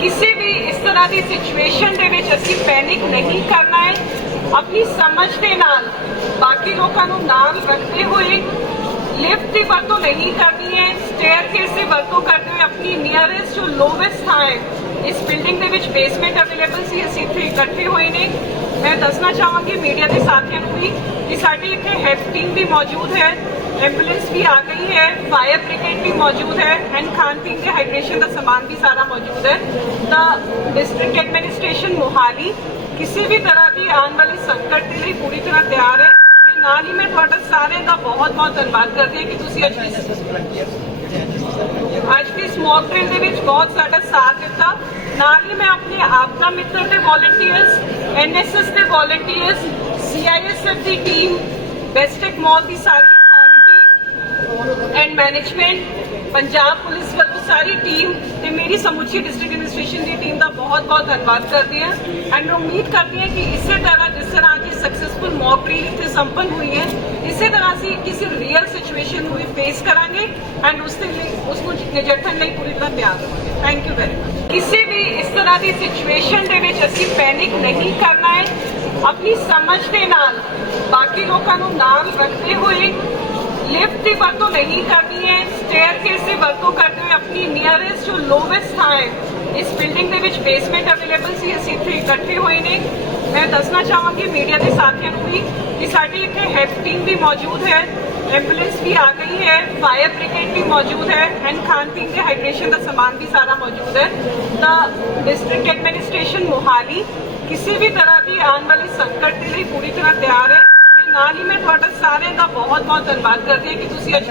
ਕਿਸੇ ਵੀ ਇਸ ਤਰ੍ਹਾਂ ਦੀ ਸਿਚੁਏਸ਼ਨ ਦੇ ਵਿੱਚ ਅਸੀਂ ਪੈਨਿਕ ਨਹੀਂ ਕਰਨਾ ਹੈ। ਆਪਣੀ ਸਮਝ ਦੇ ਨਾਲ ਬਾਕੀ ਲੋਕਾਂ ਨੂੰ ਨਾਲ ਰੱਖਦੇ ਹੋਏ ਲਿਫਟ ਦੀ ਵਰਤੋਂ ਨਹੀਂ ਕਰਨੀ ਹੈ। ਸਟੇਅਰਕੇਸ ਦੀ ਵਰਤੋਂ ਕਰਦੇ ਹੋਏ ਆਪਣੀ ਨੀਅਰੈਸਟ ਜੋ ਲੋਵੈਸਟ ਥਾਂ ਹੈ। ਇਸ ਬਿਲਡਿੰਗ ਦੇ ਵਿੱਚ ਬੇਸਮੈਂਟ ਅਵੇਲੇਬਲ ਸੀ। ਅਸੀਂ ਇੱਥੇ ਇਕੱਠੇ ਹੋਏ ਨੇ। ਮੈਂ ਦੱਸਣਾ ਚਾਹਾਂਗੀ ਮੀਡੀਆ ਦੇ ਸਾਥੀਆਂ ਨੂੰ ਵੀ ਕਿ ਸਾਡੀ ਇੱਥੇ ਹੈਲਥ ਟੀਮ ਵੀ ਮੌਜੂਦ ਹੈ। ਐਂਬੂਲੈਂਸ ਵੀ ਆ ਗਈ ਹੈ ਫਾਇਰ ਬ੍ਰਿਗੇਡ ਵੀ ਮੌਜੂਦ ਹੈ ਐਂਡ ਖਾਣ ਪੀਣ ਦੇ ਹਾਈਡਰੇਸ਼ਨ ਦਾ ਸਮਾਨ ਵੀ ਸਾਰਾ ਮੌਜੂਦ ਹੈ। ਤਾਂ ਡਿਸਟ੍ਰਿਕਟ ਐਡਮਿਨਿਸਟ੍ਰੇਸ਼ਨ ਮੋਹਾਲੀ ਕਿਸੇ ਵੀ ਤਰ੍ਹਾਂ ਦੀ ਆਉਣ ਵਾਲੀ ਸੰਕਟ ਦੇ ਲਈ ਪੂਰੀ ਤਰ੍ਹਾਂ ਤਿਆਰ ਹੈ ਤੇ ਨਾਲ ਹੀ ਮੈਂ ਤੁਹਾਡਾ ਸਾਰਿਆਂ ਦਾ ਬਹੁਤ ਬਹੁਤ ਧੰਨਵਾਦ ਕਰਦੀ ਹਾਂ ਕਿ ਤੁਸੀਂ ਅੱਜ ਅੱਜ ਦੀ ਸਮੋਕ ਡਰਿਲ ਦੇ ਵਿੱਚ ਬਹੁਤ ਸਾਡਾ ਸਾਥ ਦਿੱਤਾ। ਨਾਲ ਹੀ ਮੈਂ ਆਪਣੇ ਆਪਦਾ ਮਿੱਤਰ ਦੇ ਵੋਲੰਟੀਅਰਸ ਐਨਐਸਐਸ ਦੇ ਵੋਲੰਟੀਅਰਸ ਸੀਆਈਐਸਐਫ ਦੀ ਟੀਮ ਬੈਸਟੈਕ ਮਾਲ ਦੀ ਸਾਰੀ ਐਂਡ ਮੈਨੇਜਮੈਂਟ ਪੰਜਾਬ ਪੁਲਿਸ ਵੱਲੋਂ ਸਾਰੀ ਟੀਮ ਤੇ ਮੇਰੀ ਸਮੁੱਚੀ ਡਿਸਟ੍ਰਿਕਟ ਐਡਮਿਨਿਸਟ੍ਰੇਸ਼ਨ ਦੀ ਟੀਮ ਦਾ ਬਹੁਤ-ਬਹੁਤ ਧੰਨਵਾਦ ਕਰਦੀ ਹਾਂ ਐਂਡ ਉਮੀਦ ਕਰਦੀ ਹਾਂ ਕਿ ਇਸੇ ਤਰ੍ਹਾਂ ਜਿਸ ਤਰ੍ਹਾਂ ਅੱਜ ਸਕਸੈਸਫੁਲ ਮੌਕ ਡਰਿਲ ਇੱਥੇ ਸੰਪੰਨ ਹੋਈ ਹੈ ਇਸੇ ਤਰ੍ਹਾਂ ਅਸੀਂ ਕਿਸੇ ਰੀਅਲ ਸਿਚੁਏਸ਼ਨ ਨੂੰ ਵੀ ਫੇਸ ਕਰਾਂਗੇ ਐਂਡ ਉਸ ਦੇ ਲਈ ਉਸ ਨੂੰ ਨਜਿੱਠਣ ਲਈ ਪੂਰੀ ਤਰ੍ਹਾਂ ਤਿਆਰ ਰਹਾਂਗੇ ਥੈਂਕ ਯੂ ਵੈਰੀ ਮਚ ਕਿਸੇ ਵੀ ਇਸ ਤਰ੍ਹਾਂ ਦੀ ਸਿਚੁਏਸ਼ਨ ਦੇ ਵਿੱਚ ਅਸੀਂ ਪੈਨਿਕ ਨਹੀਂ ਕਰਨਾ ਹੈ ਆਪਣੀ ਸਮਝ ਦੇ ਨਾਲ ਬਾਕੀ ਲੋਕਾਂ ਨੂੰ ਨਾਲ ਰੱਖਦੇ ਹੋਏ ਲਿਫਟ ਦੀ ਵਰਤੋਂ ਨਹੀਂ ਕਰਨੀ ਹੈ ਸਟੇਅਰਕੇਸ ਦੀ ਵਰਤੋਂ ਕਰਦੇ ਹੋਏ ਆਪਣੀ ਨੀਅਰੈਸਟ ਜੋ ਲੋਵੈਸਟ ਥਾਂ ਹੈ। ਇਸ ਬਿਲਡਿੰਗ ਦੇ ਵਿੱਚ ਬੇਸਮੈਂਟ ਅਵੇਲੇਬਲ ਸੀ, ਅਸੀਂ ਇੱਥੇ ਇਕੱਠੇ ਹੋਏ ਨੇ। ਮੈਂ ਦੱਸਣਾ ਚਾਹਾਂਗੀ ਮੀਡੀਆ ਦੇ ਸਾਥੀਆਂ ਨੂੰ ਵੀ ਕਿ ਸਾਡੀ ਇੱਥੇ ਹੈਲਥ ਟੀਮ ਵੀ ਮੌਜੂਦ ਹੈ ਐਂਬੂਲੈਂਸ ਵੀ ਆ ਗਈ ਹੈ ਫਾਇਰ ਬ੍ਰਿਗੇਡ ਵੀ ਮੌਜੂਦ ਹੈ ਐਂਡ ਖਾਣ ਪੀਣ ਦੇ ਹਾਈਡਰੇਸ਼ਨ ਦਾ ਸਮਾਨ ਵੀ ਸਾਰਾ ਮੌਜੂਦ ਹੈ। ਤਾਂ ਡਿਸਟ੍ਰਿਕਟ ਐਡਮਿਨਿਸਟ੍ਰੇਸ਼ਨ ਮੋਹਾਲੀ ਕਿਸੇ ਵੀ ਤਰ੍ਹਾਂ ਦੀ ਆਉਣ ਵਾਲੀ ਸੰਕਟ ਦੇ ਲਈ ਪੂਰੀ ਤਰ੍ਹਾਂ ਤਿਆਰ ਹੈ। ਨਾਲ ਹੀ ਮੈਂ ਤੁਹਾਡਾ ਸਾਰਿਆਂ ਦਾ ਬਹੁਤ ਬਹੁਤ ਧੰਨਵਾਦ ਕਰਦੀ ਹਾਂ ਕਿ ਤੁਸੀਂ ਅੱਜ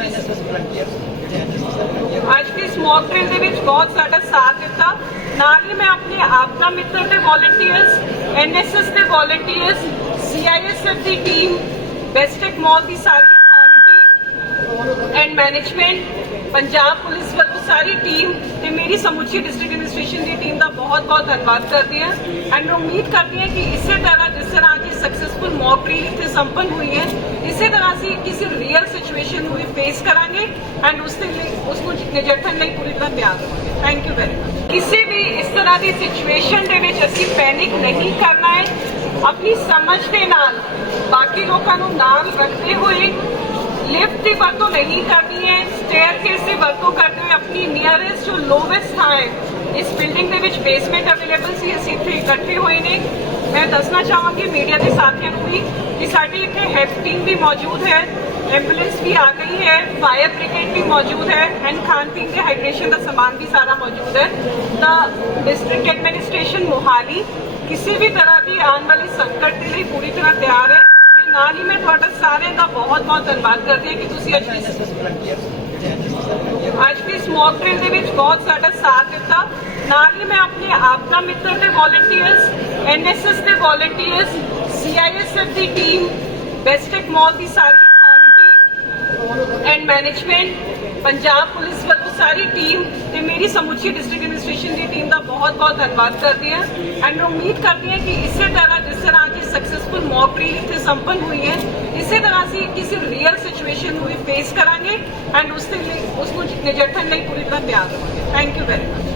ਅੱਜ ਦੀ ਸਮੋਕ ਡਰਿਲ ਦੇ ਵਿੱਚ ਬਹੁਤ ਸਾਡਾ ਸਾਥ ਦਿੱਤਾ। ਨਾਲ ਹੀ ਮੈਂ ਆਪਣੇ ਆਪਦਾ ਮਿੱਤਰ ਦੇ ਵੋਲੰਟੀਅਰਸ ਐਨਐਸਐਸ ਦੇ ਵੋਲੰਟੀਅਰਸ ਸੀਆਈਐਸਐਫ ਦੀ ਟੀਮ ਬੈਸਟੈਕ ਮਾਲ ਦੀ ਸਾਰੀ authority and management Punjab police ਵੱਲੋਂ ਸਾਰੀ ਟੀਮ ਤੇ ਮੇਰੀ ਸਮੁੱਚੀ ਡਿਸਟ੍ਰਿਕਟ ਐਡਮਿਨਿਸਟ੍ਰੇਸ਼ਨ ਦੀ ਟੀਮ ਦਾ ਬਹੁਤ-ਬਹੁਤ ਧੰਨਵਾਦ ਕਰਦੀ ਹਾਂ ਐਂਡ ਮੈਂ ਉਮੀਦ ਕਰਦੀ ਹਾਂ ਕਿ ਇਸੇ ਤਰ੍ਹਾਂ ਜਿਸ ਤਰ੍ਹਾਂ ਅੱਜ ਸਕਸੈਸਫੁਲ ਮੌਕ ਡਰਿਲ ਇੱਥੇ ਸੰਪੰਨ ਹੋਈ ਹੈ, ਇਸੇ ਤਰ੍ਹਾਂ ਅਸੀਂ ਕਿਸੇ ਰੀਅਲ ਸਿਚੁਏਸ਼ਨ ਨੂੰ ਵੀ ਫੇਸ ਕਰਾਂਗੇ ਐਂਡ ਉਸ ਦੇ ਲਈ, ਉਸ ਨੂੰ ਨਜਿੱਠਣ ਲਈ ਪੂਰੀ ਤਰ੍ਹਾਂ ਤਿਆਰ ਰਹਾਂਗੇ ਥੈਂਕ ਯੂ ਵੈਰੀ ਮਚ ਕਿਸੇ ਵੀ ਇਸ ਤਰ੍ਹਾਂ ਦੀ ਸਿਚੁਏਸ਼ਨ ਦੇ ਵਿੱਚ ਅਸੀਂ ਪੈਨਿਕ ਨਹੀਂ ਕਰਨਾ ਹੈ। ਆਪਣੀ ਸਮਝ ਦੇ ਨਾਲ ਬਾਕੀ ਲੋਕਾਂ ਨੂੰ ਨਾਲ ਰੱਖਦੇ ਹੋਏ ਲਿਫਟ ਦੀ ਵਰਤੋਂ ਨਹੀਂ ਕਰਨੀ ਹੈ ਸਟੇਅਰਕੇਸ ਦੀ ਵਰਤੋਂ ਕਰਦੇ ਹੋਏ ਆਪਣੀ ਨੀਅਰੈਸਟ ਜੋ ਲੋਵੈਸਟ ਥਾਂ ਹੈ ਇਸ ਦੇ ਵਿੱਚ ਬੇਸਮੈਂਟ ਅਵੇਲੇਬਲ ਸੀ, ਅਸੀਂ ਇੱਥੇ ਇਕੱਠੇ ਹੋਏ ਨੇ। ਮੈਂ ਦੱਸਣਾ ਚਾਹਾਂਗੀ ਮੀਡੀਆ ਦੇ ਸਾਥੀਆਂ ਨੂੰ ਵੀ ਕਿ ਸਾਡੀ ਇੱਥੇ ਹੈਲਥ ਟੀਮ ਵੀ ਮੌਜੂਦ ਹੈ ਐਂਬੂਲੈਂਸ ਵੀ ਆ ਗਈ ਹੈ ਫਾਇਰ ਬ੍ਰਿਗੇਡ ਵੀ ਮੌਜੂਦ ਹੈ ਐਂਡ ਖਾਣ ਪੀਣ ਦੇ ਹਾਈਡਰੇਸ਼ਨ ਦਾ ਸਮਾਨ ਵੀ ਸਾਰਾ ਮੌਜੂਦ ਹੈ। ਤਾਂ ਡਿਸਟ੍ਰਿਕਟ ਐਡਮਿਨਿਸਟ੍ਰੇਸ਼ਨ ਮੋਹਾਲੀ ਕਿਸੇ ਵੀ ਤਰ੍ਹਾਂ ਦੀ ਆਉਣ ਵਾਲੀ ਸੰਕਟ ਦੇ ਲਈ ਪੂਰੀ ਤਰ੍ਹਾਂ ਤਿਆਰ ਹੈ। ਤੇ ਨਾਲ ਹੀ ਮੈਂ ਤੁਹਾਡਾ ਸਾਰਿਆਂ ਦਾ ਬਹੁਤ-ਬਹੁਤ ਧੰਨਵਾਦ ਕਰਦੀ ਹਾਂ ਕਿ ਤੁਸੀਂ ਅੱਜ ਅੱਜ ਦੀ ਸਮੋਕ ਡਰਿਲ ਦੇ ਵਿੱਚ ਬਹੁਤ ਸਾਡਾ ਸਾਥ ਦਿੱਤਾ। ਨਾਲ ਹੀ ਮੈਂ ਆਪਣੇ ਆਪਦਾ ਮਿੱਤਰ ਦੇ ਵੋਲੰਟੀਅਰਸ ਐਨਐਸਐਸ ਦੇ ਵੋਲੰਟੀਅਰਸ ਸੀਆਈਐਸਐਫ ਦੀ ਟੀਮ ਬੈਸਟੈਕ ਮਾਲ ਦੀ ਸਾਰੀ authority and management Punjab police ਵੱਲੋਂ ਸਾਰੀ ਟੀਮ ਤੇ ਮੇਰੀ ਸਮੁੱਚੀ ਡਿਸਟ੍ਰਿਕਟ ਐਡਮਿਨਿਸਟ੍ਰੇਸ਼ਨ ਦੀ ਟੀਮ ਦਾ ਬਹੁਤ-ਬਹੁਤ ਧੰਨਵਾਦ ਕਰਦੀ ਹਾਂ ਐਂਡ ਮੈਂ ਉਮੀਦ ਕਰਦੀ ਹਾਂ ਕਿ ਇਸੇ ਤਰ੍ਹਾਂ ਜਿਸ ਤਰ੍ਹਾਂ ਅੱਜ ਸਕਸੈਸਫੁਲ ਮੌਕ ਡਰਿਲ ਇੱਥੇ ਸੰਪੰਨ ਹੋਈ ਹੈ ਇਸੇ ਤਰ੍ਹਾਂ ਅਸੀਂ ਕਿਸੇ ਰੀਅਲ ਸਿਚੁਏਸ਼ਨ ਨੂੰ ਵੀ ਫੇਸ ਕਰਾਂਗੇ ਐਂਡ ਉਸ ਦੇ ਲਈ ਉਸ ਨੂੰ ਨਜਿੱਠਣ ਲਈ ਪੂਰੀ ਤਰ੍ਹਾਂ ਤਿਆਰ ਰਹਾਂਗੇ ਥੈਂਕ ਯੂ ਵੈਰੀ ਮਚ